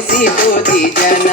మురిసిపోతి జన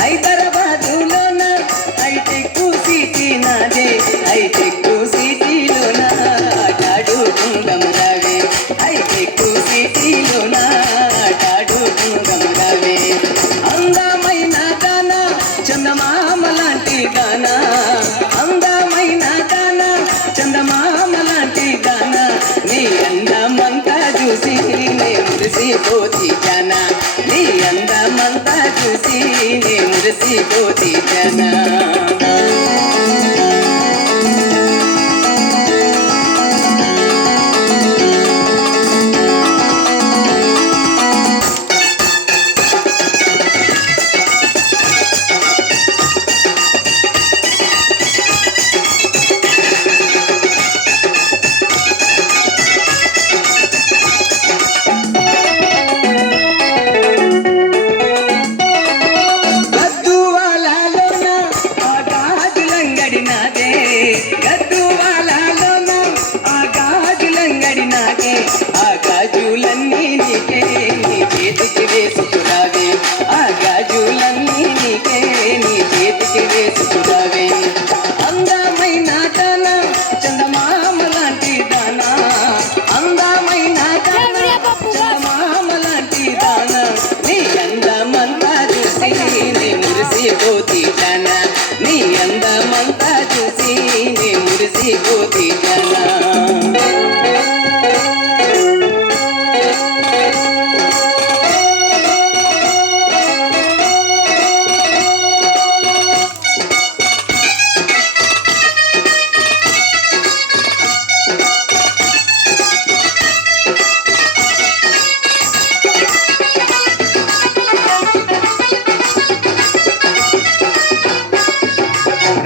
హైదరాబాదులోన hitech city నాదే hitech సిటీలోన ఆటాడుకుందాం రావే హైటెక్ సిటీలోన ఆటాడుకుందాం రావే అందమైన దాన చందమామ లాంటి దాన అందమైన దాన చందమామ లాంటి దాన నీ అందమంతా చూసి నే మురిసిపోతి జన నీ అందమంతా చూసి నే మురిసిపోతి జన గద్దువాలలోన ఆ గాజులంగడి నాకే ఆ గాజులన్నీ నీకే నీ చేతికి వేసుకురావే ఆ గాజులన్నీ నీకే నీ చేతికి వేసుకురావే అందమైన దాన చందమామ లాంటి దాన అందమైన దాన చందమామ లాంటి దాన నీ అందమంతా చూసి నే మురిసిపోతి జన నీ అందమంతా చూసి నే మురిసిపోతి జన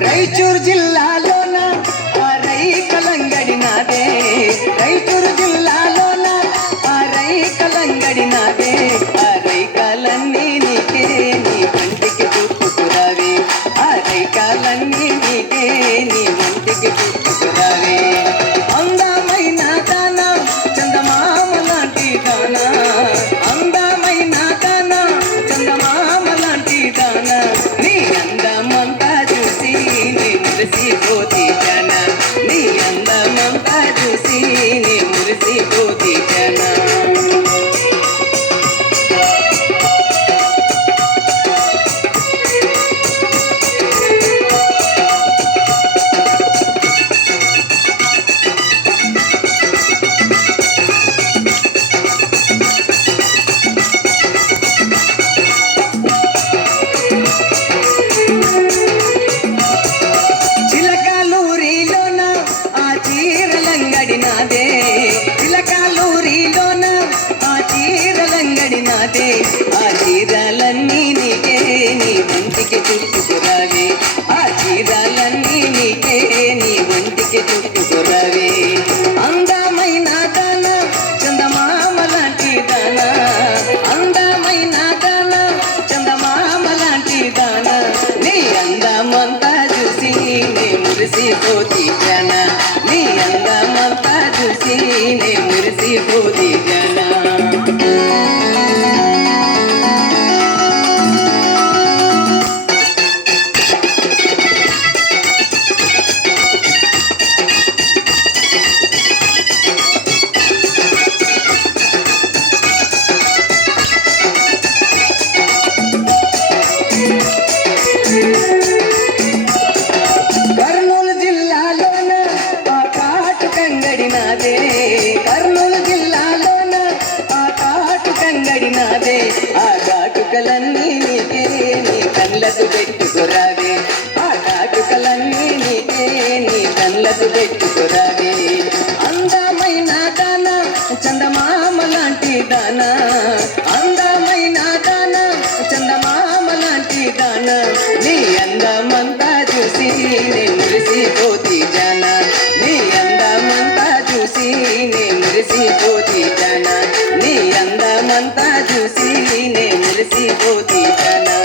రాయచూరు జిల్లాలోన ఆ రైకలంగడి నాదే రాయచూరు జిల్లాలోన ఆ రైకలంగడి నాదే ఆ రైకాలన్నీ నీకే నీ వంటికి చుట్టుకురావే ఆ రైకాలన్నీ నీకే నీ వంటికి చుట్టుకురావే అందమైన దాన చందమామ లాంటి దాన అందమైన దాన చందమామ లాంటి దాన నీ అందమంతా చూసి నే మురిసిపోతి జన నీ అందమంతా చూసి నే మురిసిపోతి జన నాదే చిలకాలూరిలోన ఆ చీరలంగడి నాదే ఆ చీరలన్నీ నీకే నీ వంటికి చుట్టుకురావే ఆ చీరలన్నీ నీకే నీ వంటికి చుట్టుకురావే అందమైన దాన చందమామ లాంటి దాన అందమైన దాన చందమామ లాంటి దాన నీ అందమంతా చూసి నే మురిసిపోతి జన నీ అందమంతా చూసి నే మురిసిపోతి జన కర్నూలు జిల్లాలోన ఆ కాటుకంగడి నాదే కర్నూలు జిల్లాలోన ఆ కాటుకంగడి నాదే ఆ కాటుకలన్నీ నీకే నీ కళ్ళకు పెట్టుకురావే ఆ కాటుకలన్నీ నీకే నీ కళ్ళకు పెట్టుకురావే అందమైన దాన చందమామ లాంటి దానా అందమైన దానా చందమామ లాంటి దానా నీ అందమంతా చూసి నే మురిసిపోతి జానా నీ అందమంతా చూసి నే మురిసిపోతి జానా నీ అందమంతా చూసి నే మురిసిపోతి జానా